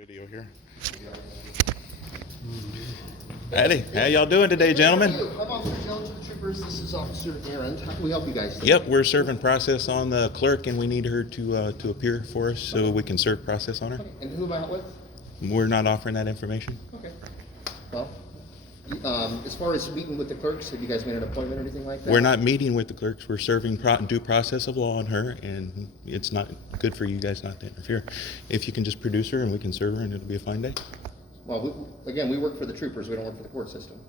Video here. Howdy, how y'all doing today, gentlemen? I'm Officer Jones with the Troopers. This is Officer Aaron. How can we help you guys today? Yep, we're serving process on the clerk, and we need her to appear for us so we can serve process on her. Okay. And who am I out with? We're not offering that information. Okay. Well, as far as meeting with the clerks, have you guys made an appointment or anything like that? We're not meeting with the clerks. We're serving due process of law on her, and it's not good for you guys not to interfere. If you can just produce her, and we can serve her, and it'll be a fine day. Well, again, we work for the Troopers. We don't work for the court system.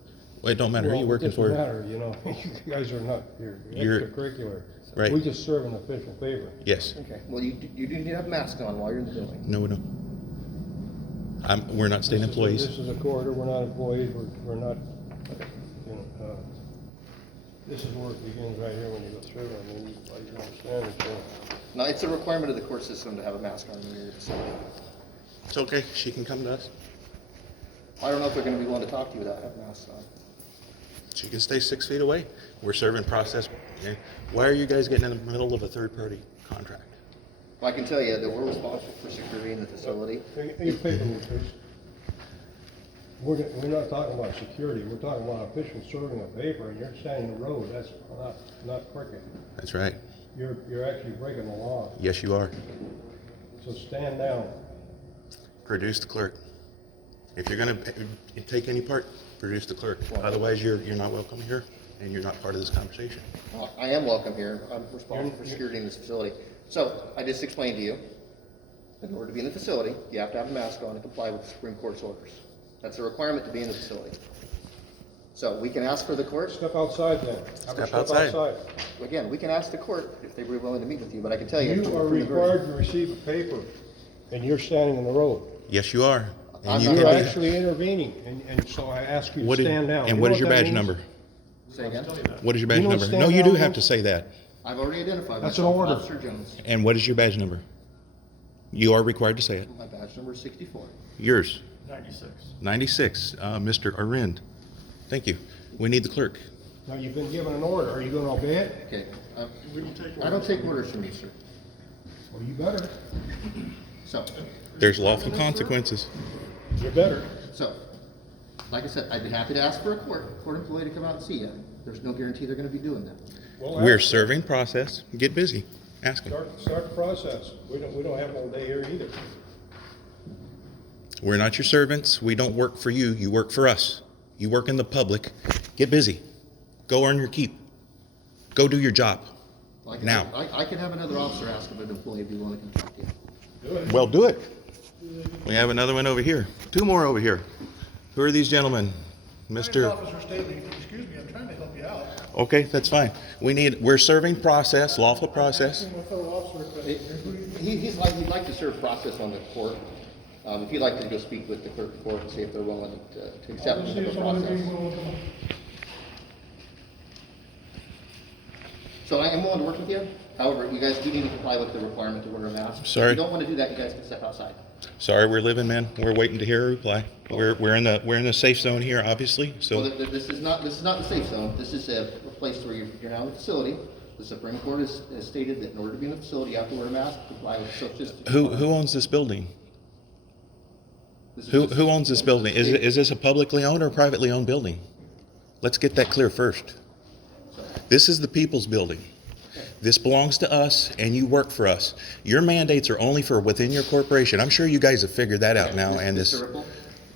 Well, it don't matter who you're working for. It doesn't matter, you know. You guys are not, you're extracurricular. Right. We just serve an official favor. Yes. Okay. Well, you do need to have a mask on while you're in the building. No, we don't. We're not state employees. This is a corridor, we're not employees, we're not, you know, this is where it begins right here when you go through, I mean, you understand it, so. No, it's a requirement of the court system to have a mask on when you're in the facility. It's okay. She can come to us. I don't know if they're going to be willing to talk to you without having masks on. She can stay 6 feet away. We're serving process. Okay? Why are you guys getting in the middle of a third-party contract? Well, I can tell you that we're responsible for security in the facility. You paper me, please. We're not talking about security, we're talking about officials serving a paper, and you're standing in the road, that's not cricket. That's right. You're actually breaking the law, Yes, you are. so stand down. Produce the clerk. If you're going to take any part, produce the clerk. Otherwise, you're not welcome here, and you're not part of this conversation. Well, I am welcome here. I'm responsible for security in this facility. So, I just explained to you, in order to be in the facility, you have to have a mask on and comply with the Supreme Court's orders. That's a requirement to be in the facility. So, we can ask for the court. Step outside then. Have her Step outside. Again, we can ask the court if they were willing to meet with you, but I can tell you. You are required to receive a paper, and you're standing in the road. Yes, you are. And I'm you You're can be. actually intervening, and so I ask you What to is- stand down. And You what know is your that badge means? number? Say again? What is your badge You know what number? stand No, you down do have means? to say that. I've already identified That's an myself, order. Officer Jones. And what is your badge number? You are required to say it. My badge number is 64. Yours. 96. 96. Mr. Arind. Thank you. We need the clerk. Now, you've been given an order, are you gonna obey it? Okay. I don't take orders from you, sir. Well, you better. So, There's lawful consequences. You better. So, like I said, I'd be happy to ask for a court employee to come out and see you. There's no guarantee they're gonna be doing that. Well, We're ask- serving process. Get busy. Ask them. Start the process. We don't have all day here either. We're not your servants. We don't work for you. You work for us. You work in the public. Get busy. Go earn your keep. Go do your job. Like Now. I can have another officer ask if an employee would be willing to come talk to you. Well, do it. We have another one over here. 2 more over here. Who are these gentlemen? Mr. Officer Staley, excuse me, I'm trying to help you out. Okay, that's fine. We're serving process, lawful process. My fellow officer, but He'd like to serve process on the court. If you'd like to go speak with the clerk of court and see if they're willing to accept see the if someone would be process. willing to. So I am willing to work with you. However, you guys do need to comply with the requirement to wear a mask. Sorry. If you don't want to do that, you guys can step outside. Sorry, we're living, man. We're waiting to hear a reply. We're in the safe zone here, obviously. Well, So this is not the safe zone. This is a place where you're now in the facility. The Supreme Court has stated that in order to be in the facility, you have to wear a mask, comply with social distance. who owns this building? This is Who owns this building? Is this a publicly owned or privately owned building? Let's get that clear first. This is the people's building. This belongs to us, and you work for us. Your mandates are only for within your corporation. I'm sure you guys have figured that out now. And this, Mr. Ripple,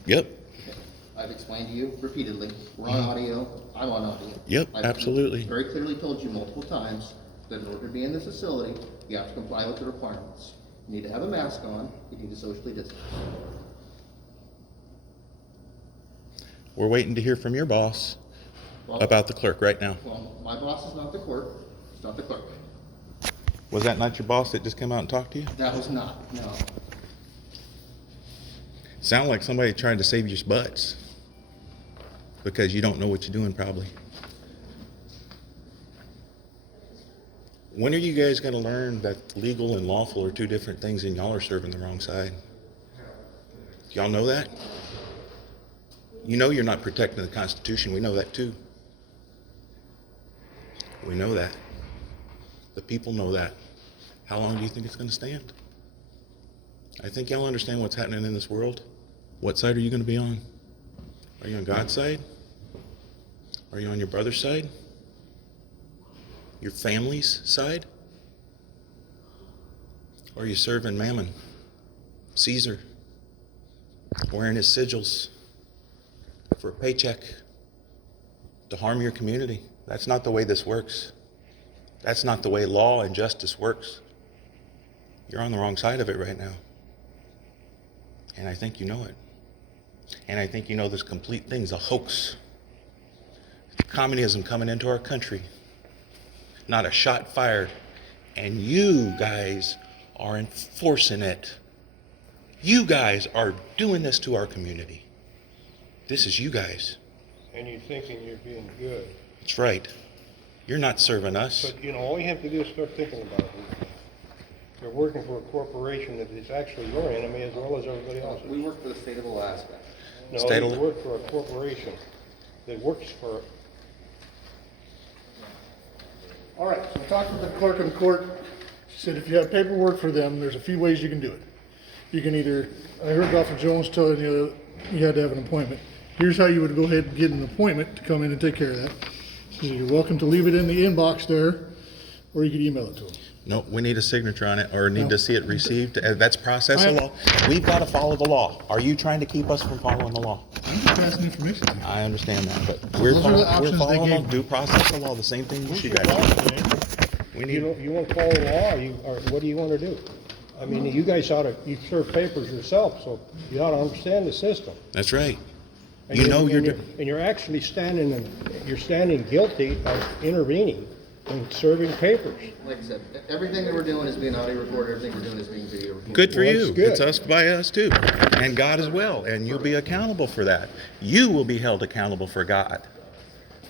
yep, I've explained to you repeatedly. We're on audio. I'm on audio. Yep, I've absolutely. very clearly told you multiple times that in order to be in this facility, you have to comply with the requirements. You need to have a mask on. You need to socially distance. we're waiting to hear from your boss Well, about the clerk right now. Well, my boss is not the court. It's not the clerk. Was that not your boss that just came out and talked to you? That was not. No. Sound like somebody trying to save your butts because you don't know what you're doing, probably. When are you guys going to learn that legal and lawful are 2 different things and y'all are serving the wrong side? Y'all know that? You know you're not protecting the Constitution. We know that too. We know that. The people know that. How long do you think it's going to stand? I think y'all understand what's happening in this world. What side are you going to be on? Are you on God's side? Are you on your brother's side? Your family's side? Or are you serving Mammon, Caesar, wearing his sigils for a paycheck to harm your community? That's not the way this works. That's not the way law and justice works. You're on the wrong side of it right now. And I think you know it. And I think you know this complete thing's a hoax. Communism coming into our country. Not a shot fired. And you guys are enforcing it. You guys are doing this to our community. This is you guys. And you're thinking you're being good. That's right. You're not serving us. But, all you have to do is start thinking about it. You're working for a corporation that is actually your enemy as well as everybody else's. We work for the state of Alaska. No, State you of- work for a corporation that works for, All right, so I talked with the clerk in court. She said if you have paperwork for them, there's a few ways you can do it. You can either, I heard Dr. Jones telling you that you had to have an appointment. Here's how you would go ahead and get an appointment to come in and take care of that. So you're welcome to leave it in the inbox there, or you could email it to them. No, we need a signature on it or need to see it received. That's process of I- law. We've got to follow the law. Are you trying to keep us from following the law? I'm just passing information to you. I understand that, but we're Those are the following, we're options they following gave the me. due process of law, the same thing you guys. We you need, won't follow the law, or what do you want to do? I mean, you guys you serve papers yourself, so you ought to understand the system. that's right. And You know you're, and you're actually standing guilty of intervening and serving papers. Like I said, everything that we're doing is being audio recorded, everything we're doing is being video recorded. good for Well, you. that's good. It's us by us too. And God as well. And you'll be accountable for that. You will be held accountable for God.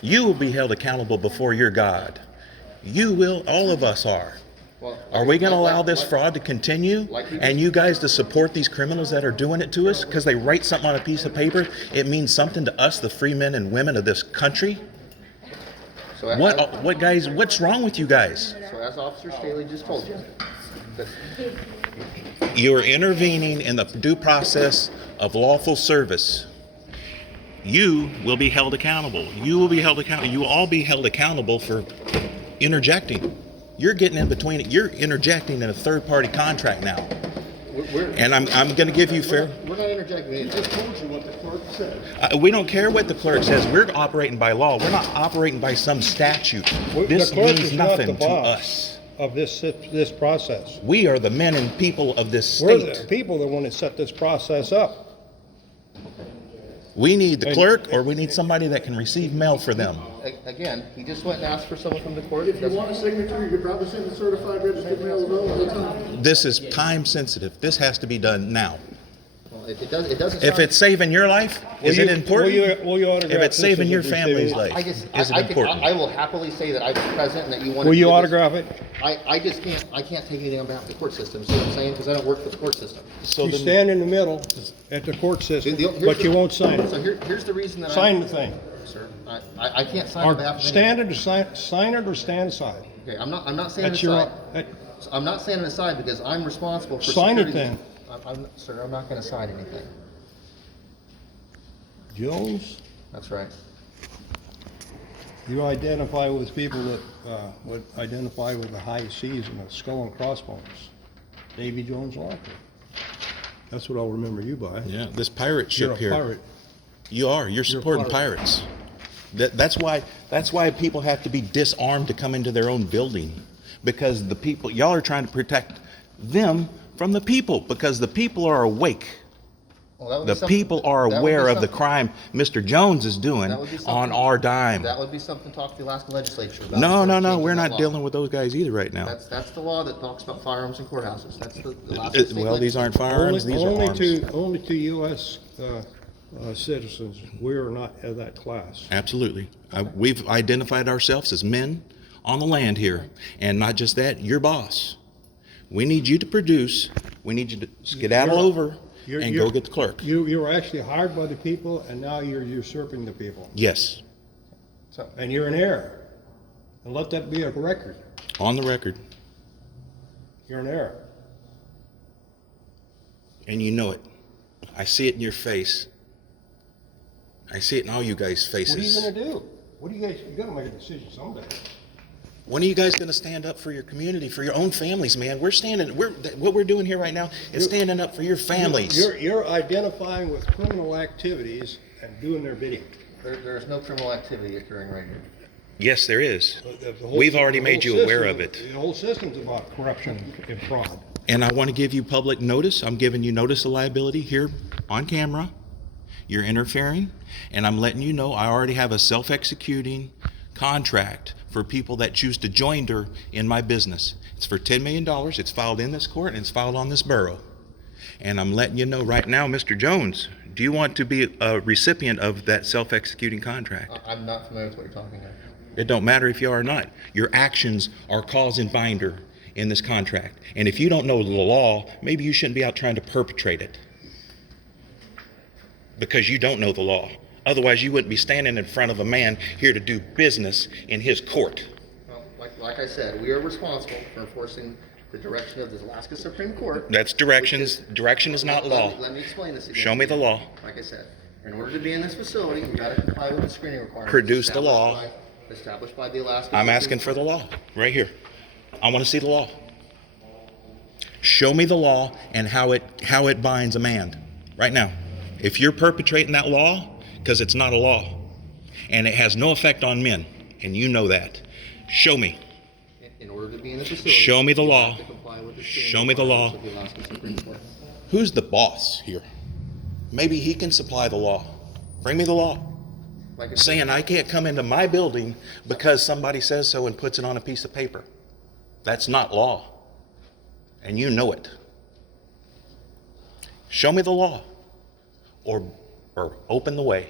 You will be held accountable before your God. You will, all of us are. Well, Are we going to like- allow this like- fraud to continue like you and you guys to support these criminals that are doing it to us because they write something on a piece of paper? It means something to us, the free men and women of this country. So as- What guys, what's wrong with you guys? So as Officer Staley just told you, that You are intervening in the due process of lawful service. You will be held accountable. You will be held accountable. You will all be held accountable for interjecting. You're getting in between it. You're interjecting in a third-party contract now. we're. And I'm going to give you fair. We're not interjecting I anything. just told you what the clerk said. We don't care what the clerk says. We're operating by law. We're not operating by some statute. The This clerk means is not the nothing to boss us. of this process. We are the men and people of this We're state. the people that want to set this process up. We need the clerk, or we need somebody that can receive mail for them. Again, he just went and asked for someone from the court. If you want a signature, you could probably send a certified registered mail as well at the time. This is time sensitive. This has to be done now. Well, it doesn't. If start- it's saving your life, is it important? Will you autograph If it's this saving as your a family's receipt? life, I is it important? I will happily say that I was present and that you wanted. Will to you do this. autograph it? I just can't. I can't take anything on behalf of the court system. See what I'm saying? Because I don't work for the court system. So You then, stand in the middle at the court system, Here's but you the- won't sign So it. here's the reason that Sign the thing. Sir, I can't sign on Or behalf of stand it or sign it or stand aside. Okay, I'm not saying That's your, aside. that- I'm not standing aside because I'm responsible for Sign it security. then. Sir, I'm not going to sign anything. Jones, That's right. you identify with people that would identify with the high seas and the skull and crossbones. Davy Jones Locker. That's what I'll remember you by. yeah, this pirate ship You're a here. pirate. You are. You're supporting pirate. pirates. That's why people have to be disarmed to come into their own building, because the people, y'all are trying to protect them from the people, because the people are awake. Well, that would be The something- people are that would be aware of the something- crime Mr. Jones is doing that would be on something- our dime. That would be something to talk to the Alaska legislature about. No, before no, no. changing We're that not law. dealing with those guys either right now. That's the law that talks about firearms in courthouses. That's the Alaska State Well, these aren't legislature. firearms. These are arms. Only to U.S. Citizens. We're not of that class. Absolutely. We've identified ourselves as men on the land here. And not just that, your boss. We need you to produce. We need you to skedaddle over and go get the clerk. You were actually hired by the people, and now you're usurping the people. Yes, And you're in error. And let that be a record. on the record. You're in error. And you know it. I see it in your face. I see it in all you guys' What are you faces. gonna do? What do you guys, you gotta make a decision someday. When are you guys going to stand up for your community, for your own families, man? What we're doing here right now is standing up for your families. You're identifying with criminal activities and doing their bidding. There's no criminal activity occurring right here. Yes, there is. The whole- We've already the made whole you aware system- of it. The whole system's about corruption and fraud. And I want to give you public notice. I'm giving you notice of liability here on camera. You're interfering, and I'm letting you know I already have a self-executing contract for people that choose to join her in my business. It's for $10 million. It's filed in this court, and it's filed on this borough. And I'm letting you know right now, Mr. Jones, do you want to be a recipient of that self-executing contract? I'm not familiar with what you're talking about. It don't matter if you are or not. Your actions are cause and binder in this contract. And if you don't know the law, maybe you shouldn't be out trying to perpetrate it. Because you don't know the law. Otherwise, you wouldn't be standing in front of a man here to do business in his court. Well, like I said, we are responsible for enforcing the direction of the Alaska Supreme Court. That's directions. Direction is not law. Let me explain this again. Show me the law. Like I said, in order to be in this facility, we gotta comply with the screening requirements. Produce the law. Established by the Alaska. I'm Supreme asking for the Court. law, right here. I want to see the law. Show me the law and how it binds a man, right now. If you're perpetrating that law, because it's not a law, and it has no effect on men, and you know that, show me. In order to be in the facility. Show me the you law. have to comply with the screening Show me the law. requirements of the Alaska Supreme Court. Who's the boss here? Maybe he can supply the law. Bring me the law. Like I said, Saying I can't come into my building because somebody says so and puts it on a piece of paper. That's not law. And you know it. Show me the law. Or open the way.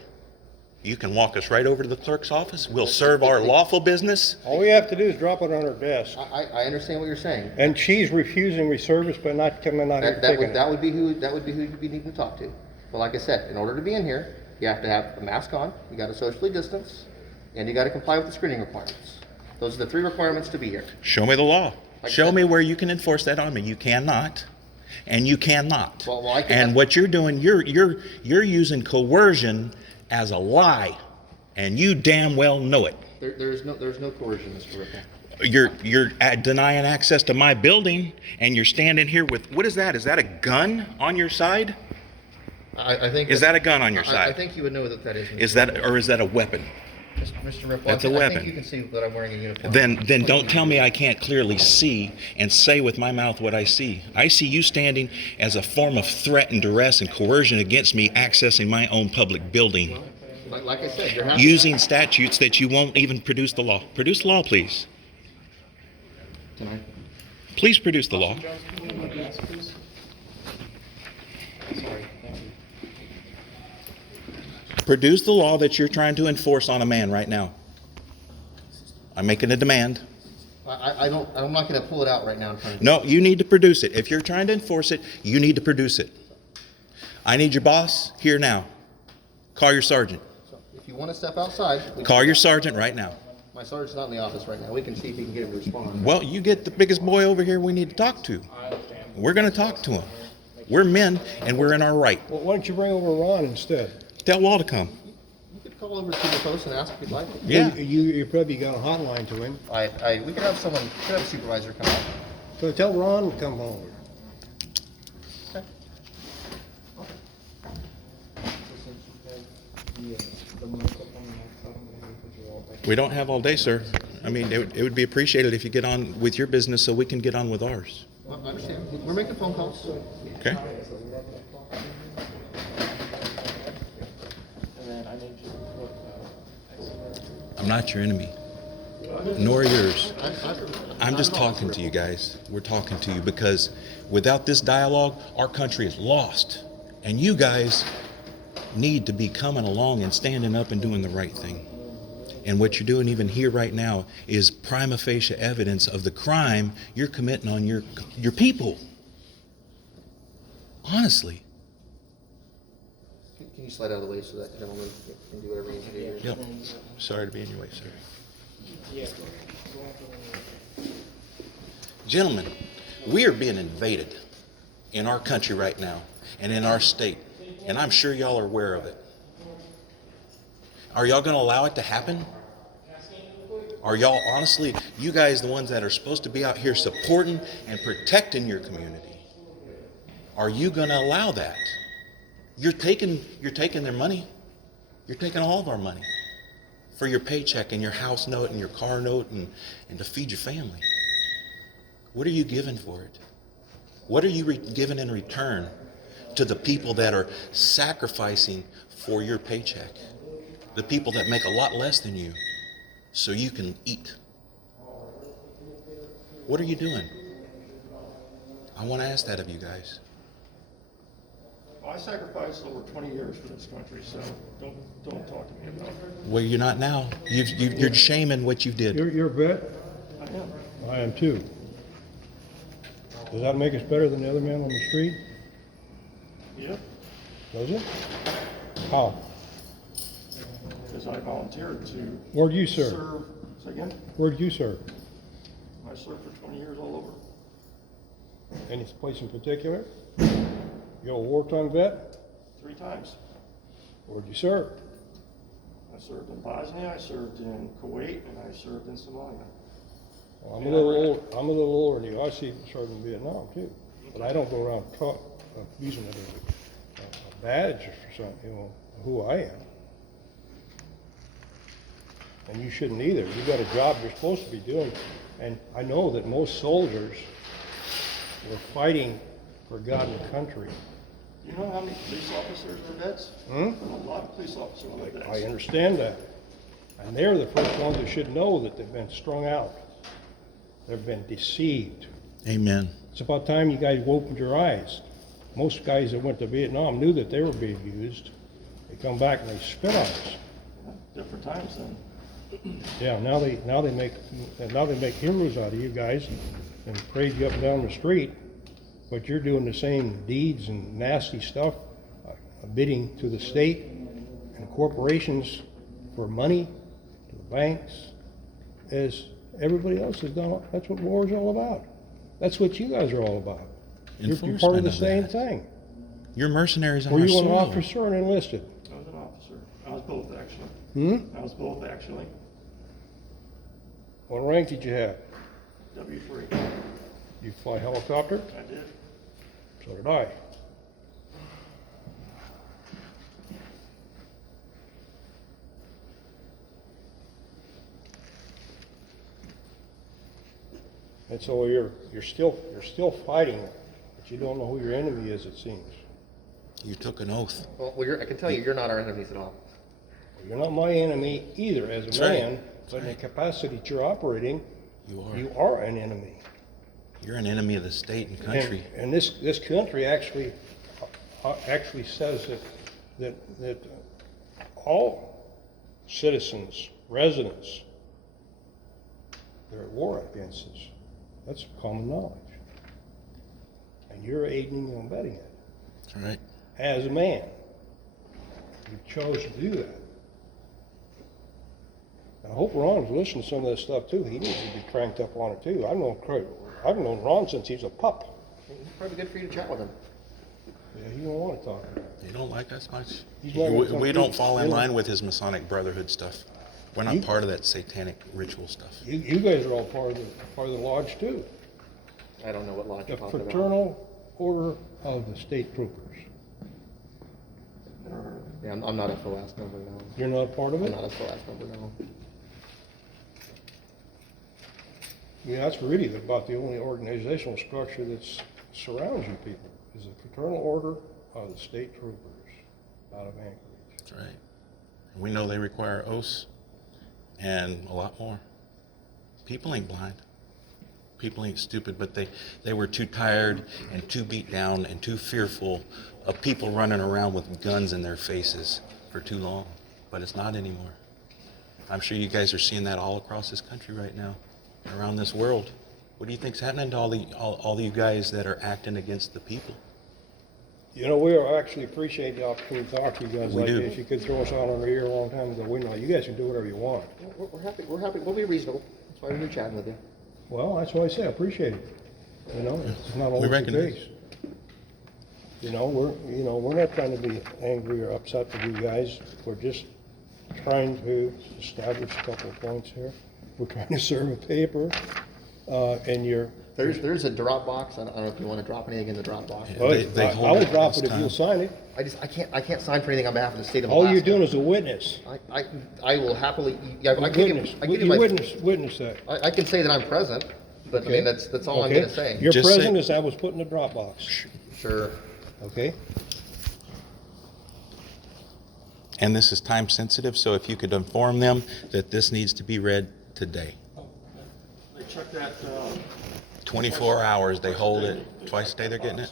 You can walk us right over to the clerk's office. We'll serve our lawful business. All we have to do is drop it on her desk. I understand what you're saying. And she's refusing service but not coming out here taking That it. would be who you'd be needing to talk to. But like I said, in order to be in here, you have to have a mask on, you gotta socially distance, and you gotta comply with the screening requirements. Those are the 3 requirements to be here. Show me the law. Like Show that. me where you can enforce that on me. You cannot. And you cannot. Well, I can- And what you're doing, you're using coercion as a lie, and you damn well know it. There's no coercion, Mr. Ripple. You're denying access to my building, and you're standing here with, what is that? Is that a gun on your side? I think. Is that a gun on your I side? think you would know that that is. Mr. Is that, Ripple. or is that a weapon? Mr. Ripple, That's a I weapon. think you can see that I'm wearing a uniform. Then don't tell me I can't clearly see and say with my mouth what I see. I see you standing as a form of threat and duress and coercion against me accessing my own public building, Like I said, you're happy. using statutes that you won't even produce the law. Produce the law, please. Can I? Please produce the law. Produce the law that you're trying to enforce on a man right now. I'm making a demand. I'm not gonna pull it out right now in front of you. No, you need to produce it. If you're trying to enforce it, you need to produce it. I need your boss here now. Call your sergeant. So, if you wanna step outside. we can- Call your sergeant right now. My sergeant's not in the office right now. We can see if he can get him to respond. Well, you get the biggest boy over here we need to talk to. We're going to talk to him. We're men, and we're in our right. Well, why don't you bring over Ron instead? Tell Wall to come. You could call over to the post and ask if you'd like. Yeah. You probably got a hotline to him. We could have someone, could have a supervisor come out. So tell Ron to come over. Okay. We don't have all day, sir. I mean, it would be appreciated if you get on with your business so we can get on with ours. Well, I understand. We're making phone calls. Okay? I'm not your enemy, nor yours. I'm just talking to you guys. We're talking to you because without this dialogue, our country is lost. And you guys need to be coming along and standing up and doing the right thing. And what you're doing even here right now is prima facie evidence of the crime you're committing on your people. Honestly. Can you slide out of the way so that gentleman can do whatever he needs to do here? Yep. Sorry to be in your way, sir. Gentlemen, we are being invaded in our country right now. and in our state. And I'm sure y'all are aware of it. Are y'all going to allow it to happen? Are y'all honestly, you guys the ones that are supposed to be out here supporting and protecting your community? Are you going to allow that? You're taking their money. You're taking all of our money for your paycheck and your house note and your car note and to feed your family. What are you giving for it? What are you giving in return to the people that are sacrificing for your paycheck? The people that make a lot less than you so you can eat. What are you doing? I want to ask that of you guys. I sacrificed over 20 years for this country, so don't talk to me about it. Well, you're not now. You're shaming what you did. You're a vet? I am. I am too. Does that make us better than the other men on the street? Yep, Does it? How? because I volunteered to Where'd you serve? serve. Say again? Where'd you serve? I served for 20 years all over. Any place in particular? You a wartime vet? 3 times. Where'd you serve? I served in Bosnia, I served in Kuwait, and I served in Somalia. Well, I'm a little older than you. I see served in Vietnam too, but I don't go around using it as a badge or something. You know who I am, and you shouldn't either. You got a job you're supposed to be doing, and I know that most soldiers were fighting for God and country. You know how many police officers are vets? Hmm? A lot of police officers are vets. I understand that, and they're the first ones that should know that they've been strung out. They've been deceived. Amen. It's about time you guys opened your eyes. Most guys that went to Vietnam knew that they were being used. They come back and they spit on us. Different times then. Yeah, now they make heroes out of you guys and parade you up and down the street, but you're doing the same deeds and nasty stuff, bidding to the state and corporations for money, to the banks, as everybody else has done. That's what war is all about. That's what you guys are all about. You're part of Enforcement the of same that. thing. You're mercenaries on Were our you an soil. officer or enlisted? I was an officer. I was both actually. Hmm? I was both actually. What rank did you have? W3. You fly helicopter? I did. So did I. And so you're still fighting, but you don't know who your enemy is, it seems. You took an oath. Well, I can tell you, you're not our enemies at all. You're not my enemy either as a That's right. man, but in the capacity that you're operating, You are. you are an enemy. You're an enemy of the state and country. And this country actually says that all citizens, residents, they're at war against us. That's common knowledge. And you're aiding and abetting it. That's right. As a man, you chose to do that. And I hope Ron's listening to some of this stuff too. He needs to be cranked up on it too. I've known Ron since he was a pup. It's probably good for you to chat with him. Yeah, he don't want to talk about it. You don't like us much? He's not gonna come We through. don't fall in You know- line with his Masonic Brotherhood stuff. We're not You- part of that satanic ritual stuff. You guys are all part of the lodge too. I don't know what lodge The you're talking about. Fraternal Order of the State Troopers. Yeah, I'm not a FOAS member, no. You're not a part of I'm it? not a FOAS member, no. Yeah, that's really about the only organizational structure that surrounds you people, is the Fraternal Order of the State Troopers out of Anchorage. That's right. We know they require oaths and a lot more. People ain't blind. People ain't stupid, but they were too tired and too beat down and too fearful of people running around with guns in their faces for too long. But it's not anymore. I'm sure you guys are seeing that all across this country right now, around this world. What do you think's happening to all you guys that are acting against the people? You know, we actually appreciate the opportunity to talk to you guys We like do. this. You could throw us out on the ear a long time ago. We know you guys can do whatever you want. We're happy, we'll be reasonable. That's why we're here chatting with you. Well, that's what I say. I appreciate it. You know, it's not always the recognize. case. You know, we're not trying to be angry or upset with you guys. We're just trying to establish a couple of points here. We're trying to serve a paper, and you're. There's a drop box. I don't know if you want to drop anything in the drop box. Yeah. Well, They I hold will it drop this it if you'll time. sign it. I can't sign for anything on behalf of the state of All Alaska. you're doing is a witness. I will happily, yeah, I can Witness, give, I can give you my, witness that. I can say that I'm present, but I Okay. mean, that's all I'm Okay. gonna say. You're Just say- present as I was put in the drop box, Sure. okay? And this is time sensitive, so if you could inform them that this needs to be read today. They check that, 24 hours, they hold it. Twice a day they're getting it?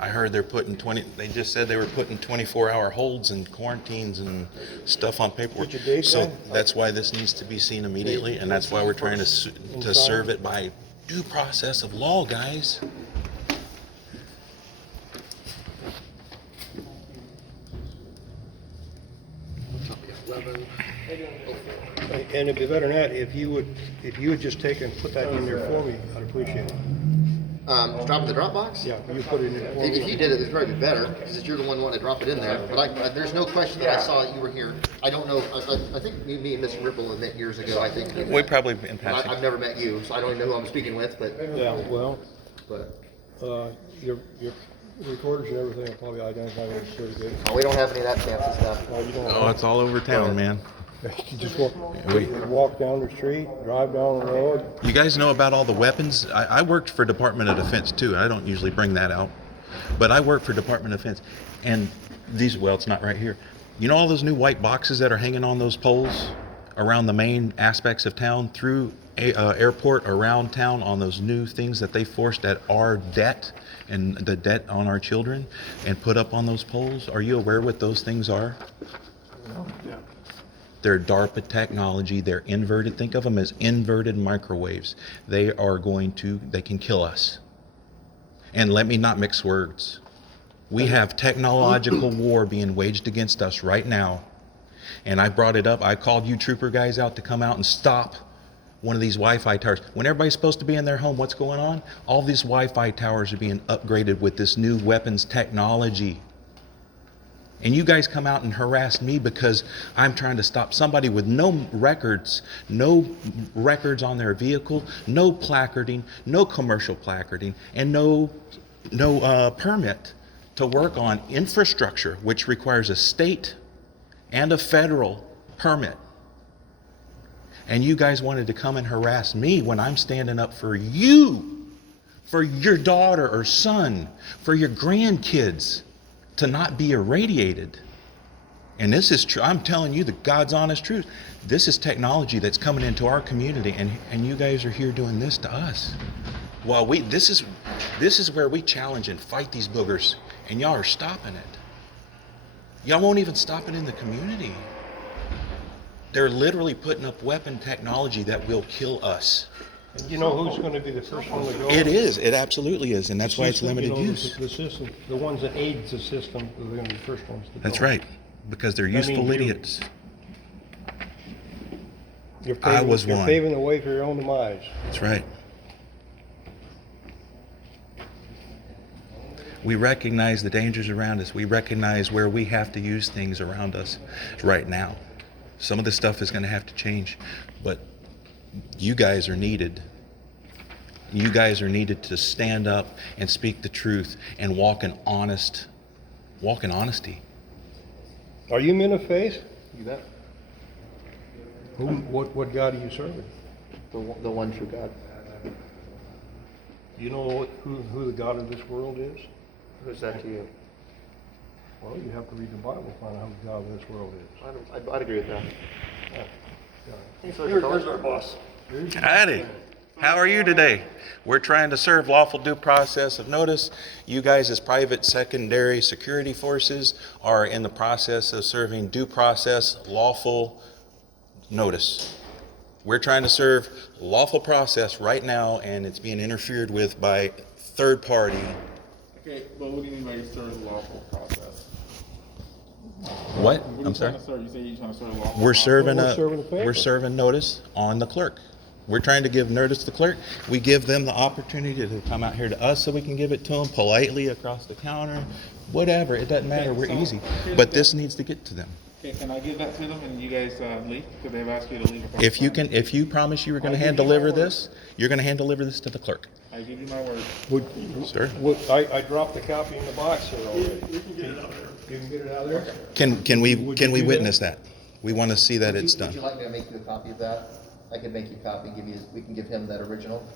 I heard they're putting they just said they were putting 24-hour holds and quarantines and stuff on paperwork. Did your date So say? that's why this needs to be seen immediately, and that's why we're trying to serve it by due process of law, guys. And it'd be better than that, if you would just take and put that in there for me, I'd appreciate it. Drop in the drop box? Yeah, you put it in there for If me. you did it, it'd probably be better, because you're the one wanting to drop it in there. But there's no question that I saw that you were here. I don't know, I think me and Mr. Ripple have met years ago, I think. We probably in I've passing. never met you, so I don't even know who I'm speaking with, but, Yeah, well, your recorders and everything will probably identify it as pretty good. we don't have any of that fancy stuff. You don't Oh, it's all over town, man. You just We- walk down the street, drive down the road. You guys know about all the weapons? I worked for Department of Defense too. I don't usually bring that out, but I work for Department of Defense. And well, it's not right here. You know all those new white boxes that are hanging on those poles around the main aspects of town, through airport, around town, on those new things that they forced at our debt and the debt on our children and put up on those poles? Are you aware what those things are? They're DARPA technology. They're inverted. Think of them as inverted microwaves. They can kill us. And let me not mix words. We have technological war being waged against us right now. And I brought it up. I called you trooper guys out to come out and stop one of these Wi-Fi towers. When everybody's supposed to be in their home, what's going on? All these Wi-Fi towers are being upgraded with this new weapons technology. And you guys come out and harass me because I'm trying to stop somebody with no records on their vehicle, no placarding, no commercial placarding, and no permit to work on infrastructure, which requires a state and a federal permit. And you guys wanted to come and harass me when I'm standing up for you, for your daughter or son, for your grandkids to not be irradiated. And this is true. I'm telling you the God's honest truth. This is technology that's coming into our community, and you guys are here doing this to us. Well, this is where we challenge and fight these boogers, and y'all are stopping it. Y'all won't even stop it in the community. They're literally putting up weapon technology that will kill us. And you know who's gonna be the first one to go? It is. It absolutely is, and that's why it's System, you limited know, use. The system, the ones that aid the system, are gonna be the first ones to go. That's right, because they're means useful you. idiots. You're I was you're one. paving the way for your own demise. That's right. We recognize the dangers around us. We recognize where we have to use things around us right now. Some of this stuff is going to have to change, but you guys are needed. You guys are needed to stand up and speak the truth and walk in honesty. Are you men of faith? You bet. What God are you serving? The one true God. You know who the God of this world is? Who's that to you? Well, you have to read the Bible to find out who the God of this world is. I'd agree with that. here's our boss. Howdy. How are you today? We're trying to serve lawful due process of notice. You guys as private secondary security forces are in the process of serving due process lawful notice. We're trying to serve lawful process right now, and it's being interfered with by third party. Okay, but what do you mean by serve lawful process? What? What are you I'm trying sorry. to serve? You say you're trying to serve lawful We're process. serving We're serving a paper. we're serving notice on the clerk. We're trying to give notice to the clerk. We give them the opportunity to come out here to us so we can give it to them politely across the counter, whatever. It doesn't matter. We're so easy. here's But the- this needs to get to them. Okay, can I give that to them and you guys leave? Because they've asked you to leave. a couple If you times. can, if you promise you were going to I'll hand give you my deliver word. this, you're going to hand deliver this to the clerk. I give you my word. Sir? I dropped the copy in the box here already. You can get it out of there. You can get it out of there? Can we Would you do that? witness that? We want to see that it's Would done. you like me to make you a copy of that? I can make you a copy, we can give him that original.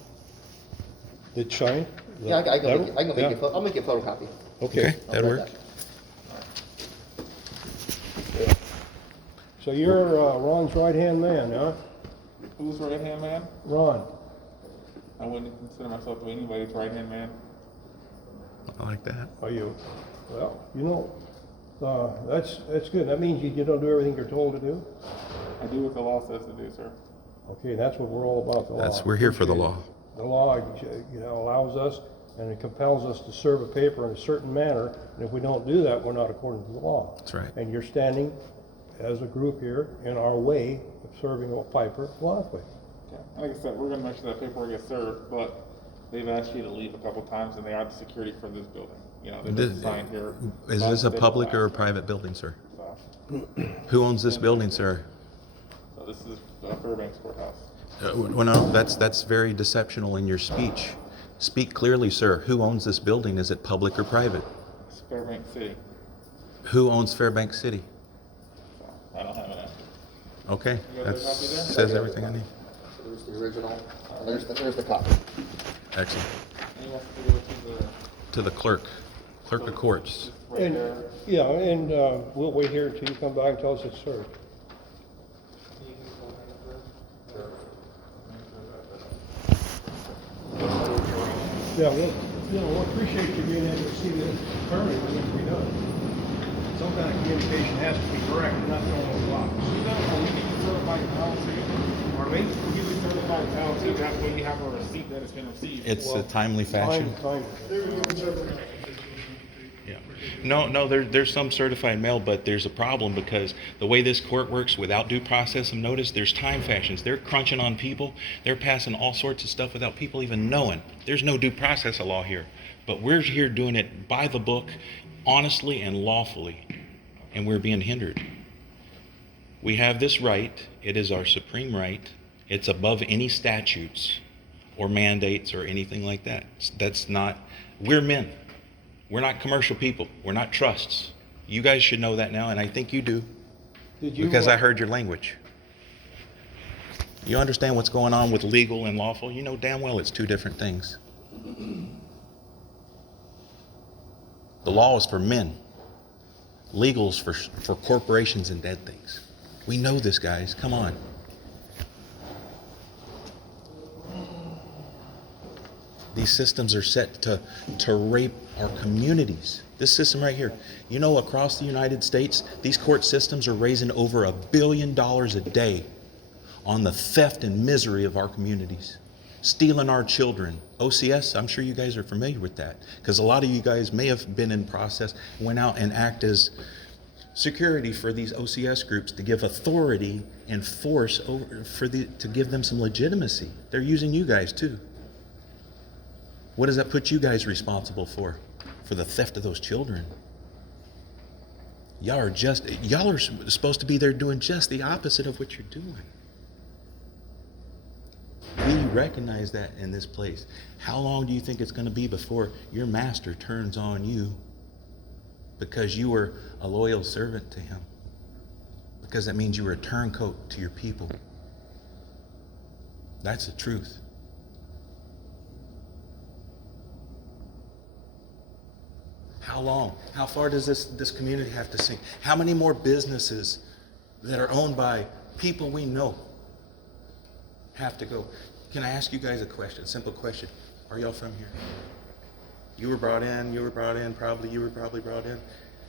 It's signed? Yeah, I can make you, Yeah. I'll make you a photocopy. Okay, Okay, I'll that'll do work. that. so you're Ron's right-hand man, huh? Who's right-hand man? Ron, I wouldn't consider myself to be anybody's right-hand man. I like that. are you? Well, you know, that's good. That means you don't do everything you're told to do? I do what the law says to do, sir. Okay, that's what we're all about, the law. We're here for the law. The law, allows us and it compels us to serve a paper in a certain manner, and if we don't do that, we're not according to the law. That's right. And you're standing as a group here in our way of serving a piper lawfully. Okay. Like I said, we're gonna make sure that paperwork gets served, but they've asked you to leave a couple times and they are the security for this building. You know, there's a sign here. Is but this a they don't public or a ask. private building, sir? So Who owns this building, sir? this is Fairbanks Courthouse. Well, no, that's very deceptional in your speech. Speak clearly, sir. Who owns this building? Is it public or private? It's Fairbanks City. Who owns Fairbanks City? So I don't have an answer. Okay, You that got the copy there? says everything I need. So there's the original, and there's the copy. Excellent. And you want to go to the To the clerk of courts. right And, there. yeah, and we'll wait here until you come back and tell us it's served. Yeah, well, we'll appreciate you being able to see this permit when it's be done. Some kind of communication has to be correct, not thrown on the box. We give you certified mail too. Pardon me? We give you certified mail too. That way you have a receipt that it's been received. It's a timely fashion. Time. Yeah. No, there's some certified mail, but there's a problem because the way this court works without due process of notice, there's time fashions. They're crunching on people. They're passing all sorts of stuff without people even knowing. There's no due process of law here. But we're here doing it by the book, honestly and lawfully, and we're being hindered. We have this right. It is our supreme right. It's above any statutes or mandates or anything like that. That's not, we're men. We're not commercial people. We're not trusts. You guys should know that now, and I think you do, Did you? because I heard your language. You understand what's going on with legal and lawful? You know damn well it's two different things. The law is for men. Legal is for corporations and dead things. We know this, guys. Come on. These systems are set to rape our communities. This system right here. You know, across the United States, these court systems are raising over $1 billion a day on the theft and misery of our communities. Stealing our children. OCS, I'm sure you guys are familiar with that, because a lot of you guys may have been in process, went out and act as security for these OCS groups to give authority and force over to give them some legitimacy. They're using you guys too. What does that put you guys responsible for? For the theft of those children. Y'all are supposed to be there doing just the opposite of what you're doing. We recognize that in this place. How long do you think it's going to be before your master turns on you because you were a loyal servant to him? Because that means you were a turncoat to your people. That's the truth. How long? How far does this community have to sink? How many more businesses that are owned by people we know have to go? Can I ask you guys a question? Simple question. Are y'all from here? You were brought in, probably you were probably brought in.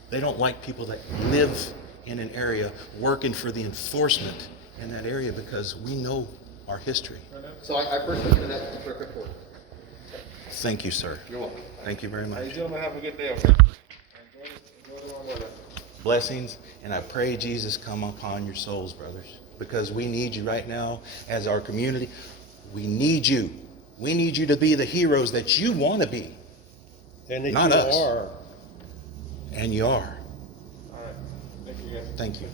They don't like people that live in an area working for the enforcement in that area because we know our history. So I personally do that to the clerk of court. Thank you, sir. You're welcome. Thank you very Ladies much. and gentlemen, have a good day, okay? Enjoy the warm weather. Blessings, and I pray Jesus come upon your souls, brothers, because we need you right now as our community. We need you. We need you to be the heroes that you want to be, And that Not you us. are. and you are. All right, thank you guys. Thank you.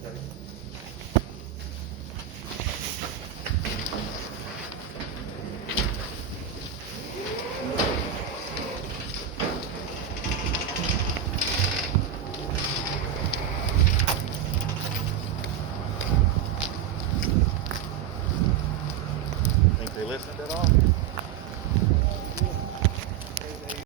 Think they listened at all?